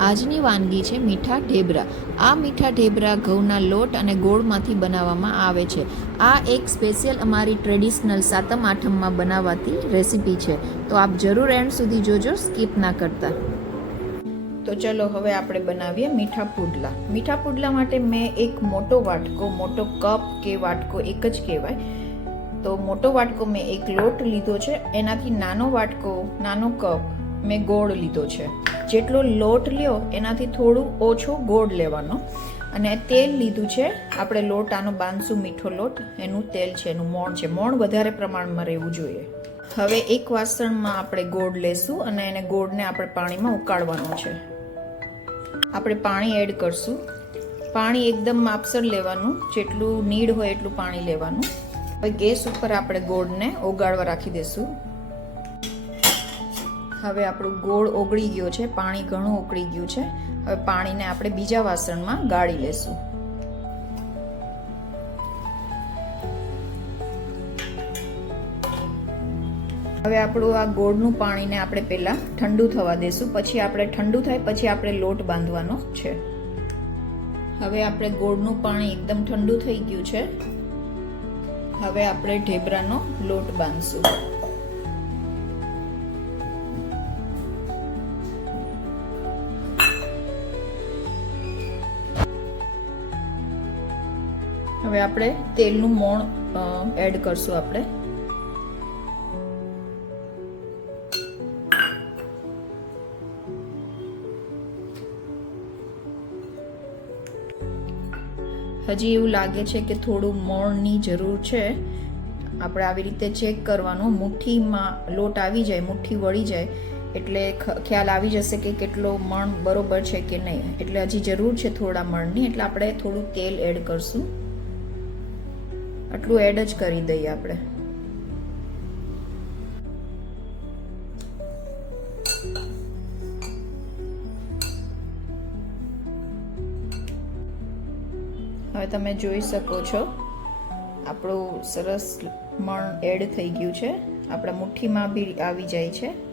આજની વાનગી છે મીઠા ઢેબરા. આ મીઠા ઢેબરા ઘઉંના લોટ અને ગોળમાંથી બનાવવામાં આવે છે. આ એક સ્પેશિયલ અમારી ટ્રેડિશનલ સાતમ આઠમમાં બનાવાતી રેસીપી છે. તો આપ જરૂર એન્ડ સુધી જોજો, સ્કીપ ના કરતા. તો ચલો હવે આપણે બનાવીએ મીઠા પુડલા. મીઠા પુડલા માટે મેં એક મોટો વાટકો, મોટો કપ કે વાટકો એક જ કહેવાય. તો મોટો વાટકો મેં એક લોટ લીધો છે. એનાથી નાનો વાટકો, નાનો કપ મેં ગોળ લીધો છે. જેટલો લોટ લ્યો, એનાથી થોડું ઓછો ગોળ લેવાનો. અને તેલ લીધું છે, આપણે લોટ, આનો બાંધશું મીઠો લોટ, એનું તેલ છે, એનું મોણ છે. મોણ વધારે પ્રમાણમાં રહેવું જોઈએ. હવે એક વાસણમાં આપણે ગોળ લેશું અને એને ગોળને આપણે પાણીમાં ઉકાળવાનો છે. આપણે પાણી એડ કરશું. પાણી એકદમ માપસર લેવાનું. જેટલું નીડ હોય એટલું પાણી લેવાનું. હવે ગેસ ઉપર આપણે ગોળને ઓગાળવા રાખી દઈશું હવે આપણું ગોળ ઓગળી ગયો છે, પાણી ઘણું ઉકળી ગયું છે. હવે પાણીને આપણે બીજા વાસણમાં ગાળી લેશું. હવે આપણું આ ગોળનું પાણીને આપણે પહેલાં ઠંડુ થવા દેશું. પછી આપણે ઠંડુ થાય, પછી આપણે લોટ બાંધવાનો છે. હવે આપણે ગોળનું પાણી એકદમ ઠંડુ થઈ ગયું છે. હવે આપણે ઢેબરાનો લોટ બાંધશું. હવે આપણે તેલનું મોણ એડ કરશું આપણે. હજી એવું લાગે છે કે થોડું મોણની જરૂર છે. આપણે આવી રીતે ચેક કરવાનું. મુઠ્ઠીમાં લોટ આવી જાય, મુઠ્ઠી વળી જાય, એટલે ખ્યાલ આવી જશે કે કેટલો મણ બરોબર છે કે નહીં. એટલે હજી જરૂર છે થોડા મણની, એટલે આપણે થોડું તેલ એડ કરશું. આટલું એડ જ કરી દઈએ આપણે. હવે તમે જોઈ શકો છો, આપણું સરસ મણ એડ થઈ ગયું છે. આપણા મુઠ્ઠીમાં બી આવી જાય છે.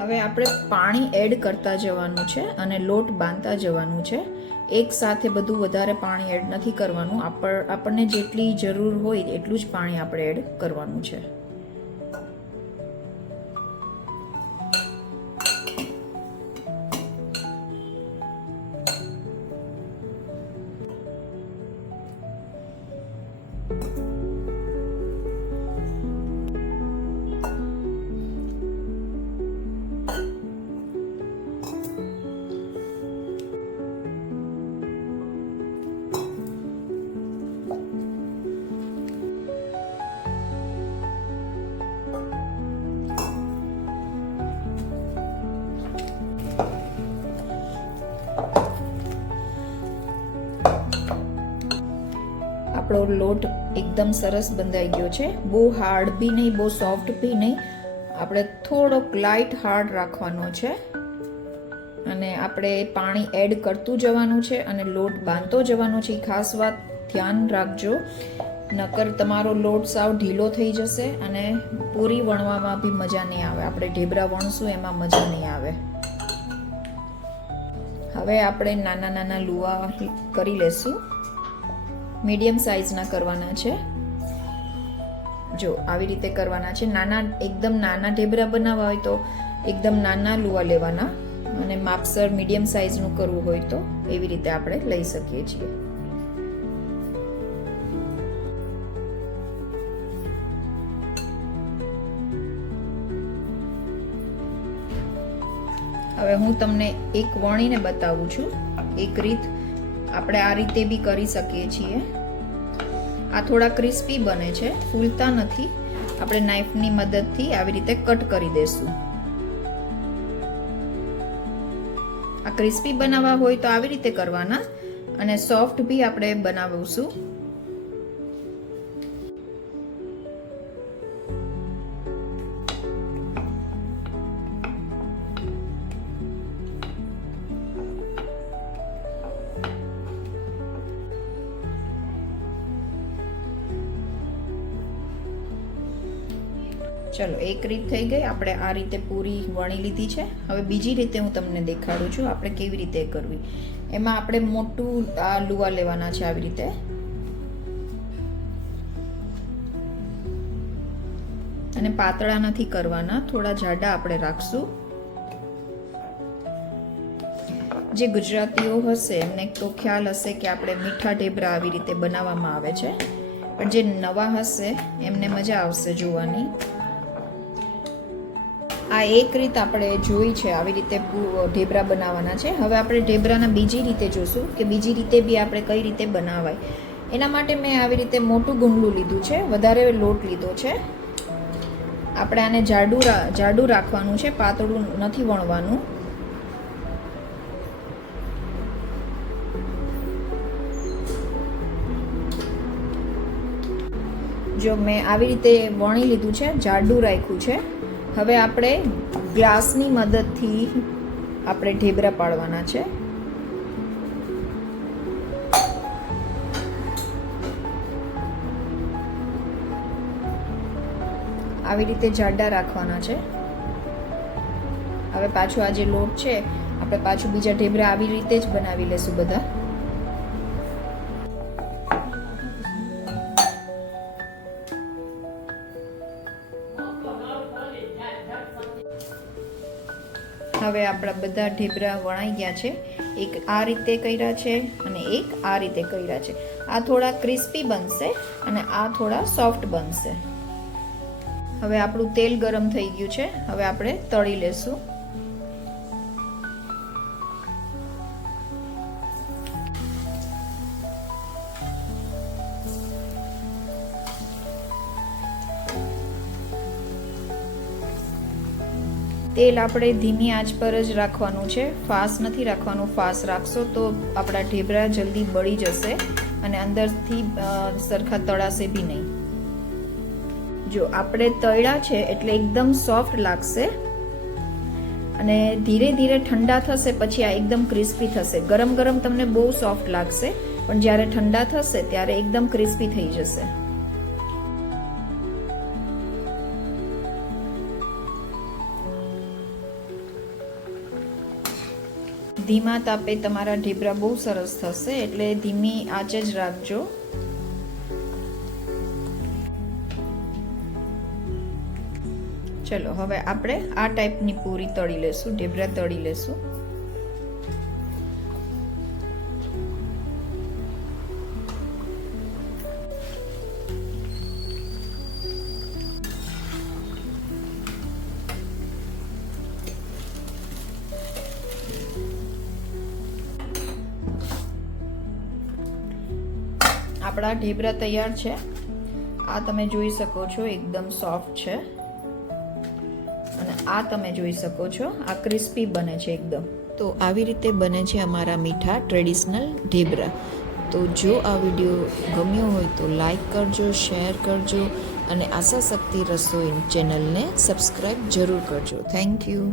હવે આપણે પાણી એડ કરતા જવાનું છે અને લોટ બાંધતા જવાનું છે. એક સાથે બધું વધારે પાણી એડ નથી કરવાનું. આપણને જેટલી જરૂર હોય એટલું જ પાણી આપણે એડ કરવાનું છે. આપણો લોટ એકદમ સરસ બંધાઈ ગયો છે. બહુ હાર્ડ બી નહીં, બહુ સોફ્ટ બી નહીં. આપણે થોડોક લાઇટ હાર્ડ રાખવાનો છે. અને આપણે પાણી એડ કરતું જવાનું છે અને લોટ બાંધતો જવાનો છે. એ ખાસ વાત ધ્યાન રાખજો. નકર તમારો લોટ સાવ ઢીલો થઈ જશે અને પૂરી વણવામાં બી મજા નહીં આવે. આપણે ઢેબરા વણશું એમાં મજા નહીં આવે. હવે આપણે નાના નાના લુવા કરી લેશું. મીડિયમ સાઇઝના કરવાના છે. જો આવી રીતે કરવાના છે, નાના, એકદમ નાના ઢેબરા બનાવવા હોય તો એકદમ નાના લુવા લેવાના અને માપસર મીડિયમ સાઇઝનું કરવું હોય તો એવી રીતે આપણે લઈ શકીએ છીએ. હવે હું તમને એક વણીને બતાવું છું. એક રીત આપણે આ રીતે બી કરી શકીએ છીએ. આ થોડા ક્રિસ્પી બને છે, ફૂલતા નથી. આપણે નાઈફની મદદથી આવી રીતે કટ કરી દેશું. આ ક્રિસ્પી બનાવવા હોય તો આવી રીતે કરવાના અને સોફ્ટ બી આપણે બનાવીશું. ચલો, એક રીત થઈ ગઈ. આપણે આ રીતે પૂરી વણી લીધી છે. હવે બીજી રીતે હું તમને દેખાડું છું, આપણે કેવી રીતે કરવી. એમાં આપણે મોટું આ લુવા લેવાના છે આવી રીતે. અને પાતળા નથી કરવાના, થોડા જાડા આપણે રાખશું. જે ગુજરાતીઓ હશે, એમને તો ખ્યાલ હશે કે આપણે મીઠા ઢેબરા આવી રીતે બનાવવામાં આવે છે. પણ જે નવા હશે, એમને મજા આવશે જોવાની. આ એક રીત આપણે જોઈ છે આવી રીતે ઢેબરા બનાવવાના છે. હવે આપણે ઢેબરાના બીજી રીતે જોશું કે બીજી રીતે બી આપણે કઈ રીતે બનાવાય. એના માટે મેં આવી રીતે મોટું ગુંડલું લીધું છે. વધારે લોટ લીધો છે. આપણે આને જાડું જાડું રાખવાનું છે. પાતળું નથી વણવાનું. જો મેં આવી રીતે વણી લીધું છે, જાડું રાખ્યું છે. હવે આપણે ગ્લાસની મદદથી આપણે ઢેબરા પાડવાના છે. આવી રીતે જાડા રાખવાના છે. હવે પાછું આ જે લોટ છે, આપણે પાછું બીજા ઢેબરા આવી રીતે જ બનાવી લેશું બધા. હવે આપણા બધા ઢેબરા વણાઈ ગયા છે. એક આ રીતે કર્યા છે અને એક આ રીતે કર્યા છે. આ થોડા ક્રિસ્પી બનશે અને આ થોડા સોફ્ટ બનશે. હવે આપણું તેલ ગરમ થઈ ગયું છે. હવે આપણે તળી લેશું. તેલ આપણે ધીમી આંચ પર જ રાખવાનું છે. ફાસ્ટ નથી રાખવાનું. ફાસ્ટ રાખશો તો આપણા ઢેબરા જલ્દી બળી જશે અને અંદરથી સરખા તળાશે બી નહીં. જો આપણે તળ્યા છે એટલે એકદમ સોફ્ટ લાગશે અને ધીરે ધીરે ઠંડા થશે પછી આ એકદમ ક્રિસ્પી થશે. ગરમ ગરમ તમને બહુ સોફ્ટ લાગશે, પણ જ્યારે ઠંડા થશે ત્યારે એકદમ ક્રિસ્પી થઈ જશે. ધીમા તાપે તમારા ઢેબરા બહુ સરસ થશે, એટલે ધીમી આંચે જ રાખજો. ચલો, હવે આપણે આ ટાઈપની પૂરી તળી લેશું, ઢેબરા તળી લેશું. આપણા ઢેબરા તૈયાર છે. આ તમે જોઈ શકો છો, એકદમ સોફ્ટ છે. અને આ તમે જોઈ શકો છો, આ ક્રિસ્પી બને છે એકદમ. તો આવી રીતે બને છે અમારા મીઠા ટ્રેડિશનલ ઢેબરા. તો જો આ વીડિયો ગમ્યો હોય તો લાઈક કરજો શેર કરજો અને આશા શક્તિ રસોઈ ચેનલને સબસ્ક્રાઈબ જરૂર કરજો. Thank you